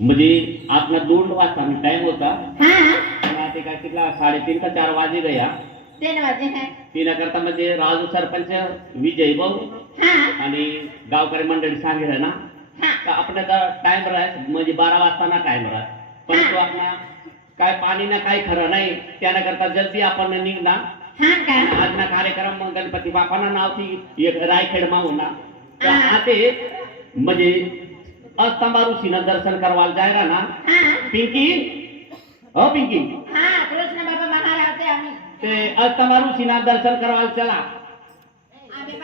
म्हणजे आपला 2 वाजता टाइम होता ते काय तिथला 3:30 का 4 वाजे गया 3 वाजे है 3 करता म्हणजे राजू सरपंच विजय भाऊ आणि गावकरी मंडळी सांगितलं ना तर आपल्याला टाइम राहत म्हणजे 12 वाजता ना टाइम राहत पण तो आपला काय पाणी ना काही खरं नाही त्याना करता जल्दी आपण निघणार आज ना कार्यक्रम गणपती बापाना नावती एक रायखेड मागून तर आते म्हणजे अस्तंबारूसीना दर्शन करवाल जायला ना पिंकी हो पिंकी कृष्ण बाबा महाराज आम्ही ते अस्तंबारूसीना दर्शन करवाल चला आम्ही